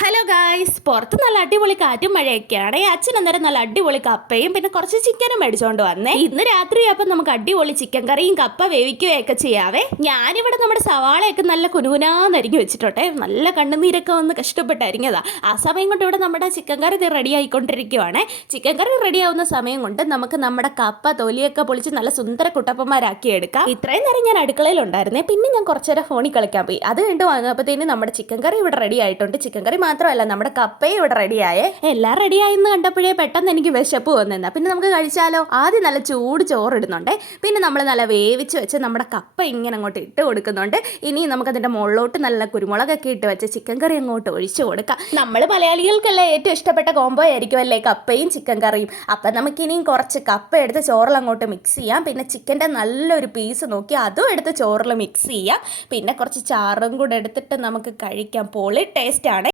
Hello guys, പുറത്ത് നല്ല അടിപൊളി കാറ്റും മഴയൊക്കെയാണ്. അച്ഛൻ അന്നേരം നല്ല അടിപൊളി കപ്പയും പിന്നെ കുറച്ച് ചിക്കനും മേടിച്ചോണ്ട് വന്നേ. ഇന്ന് രാത്രി അപ്പം നമുക്ക് അടിപൊളി ചിക്കൻ കറിയും കപ്പ വേവിക്കുകയൊക്കെ ചെയ്യാവേ. ഞാനിവിടെ നമ്മുടെ സവാളയൊക്കെ നല്ല കുനുകുനാന്നരിഞ്ഞു വെച്ചിട്ടോട്ടെ. നല്ല കണ്ണുനീരൊക്കെ വന്ന് കഷ്ടപ്പെട്ട് ആ സമയം കൊണ്ട് ഇവിടെ നമ്മുടെ ചിക്കൻ കറി റെഡി ആയിക്കൊണ്ടിരിക്കുവാണ്. ചിക്കൻ കറി റെഡി ആവുന്ന സമയം കൊണ്ട് നമുക്ക് നമ്മുടെ കപ്പ തൊലിയൊക്കെ പൊളിച്ച് നല്ല സുന്ദര കുട്ടപ്പന്മാരാക്കി എടുക്കാം. ഇത്രയും നേരം ഞാൻ അടുക്കളയിലുണ്ടായിരുന്നേ. പിന്നെ ഞാൻ കുറച്ചേരം ഫോണിൽ കളിക്കാൻ പോയി. അത് കണ്ടു വാങ്ങുമ്പോഴത്തേന് നമ്മുടെ ചിക്കൻ കറി ഇവിടെ റെഡി ആയിട്ടുണ്ട്. ചിക്കൻ കറി മാത്രമല്ല, നമ്മുടെ കപ്പയും ഇവിടെ റെഡിയായേ. എല്ലാം റെഡിയായെന്ന് കണ്ടപ്പോഴേ പെട്ടെന്ന് എനിക്ക് വിശപ്പ് വന്നിരുന്ന. പിന്നെ നമുക്ക് കഴിച്ചാലോ. ആദ്യം നല്ല ചൂട് ചോറിടുന്നുണ്ട്. പിന്നെ നമ്മൾ നല്ല വേവിച്ച് വെച്ച് നമ്മുടെ കപ്പ ഇങ്ങനെ അങ്ങോട്ട് ഇട്ട് കൊടുക്കുന്നുണ്ട്. ഇനി നമുക്കതിൻ്റെ മുകളിലോട്ട് നല്ല കുരുമുളകൊക്കെ ഇട്ട് വെച്ച് ചിക്കൻ കറി അങ്ങോട്ട് ഒഴിച്ചു കൊടുക്കാം. നമ്മൾ മലയാളികൾക്കെല്ലാം ഏറ്റവും ഇഷ്ടപ്പെട്ട കോംബോ ആയിരിക്കും അല്ലേ കപ്പയും ചിക്കൻ കറിയും. അപ്പം നമുക്കിനിയും കുറച്ച് കപ്പ എടുത്ത് ചോറിൽ അങ്ങോട്ട് മിക്സ് ചെയ്യാം. പിന്നെ ചിക്കൻ്റെ നല്ലൊരു പീസ് നോക്കി അതും എടുത്ത് ചോറിൽ മിക്സ് ചെയ്യാം. പിന്നെ കുറച്ച് ചാറും കൂടെ എടുത്തിട്ട് നമുക്ക് കഴിക്കാം. പൊളി ടേസ്റ്റാണ്.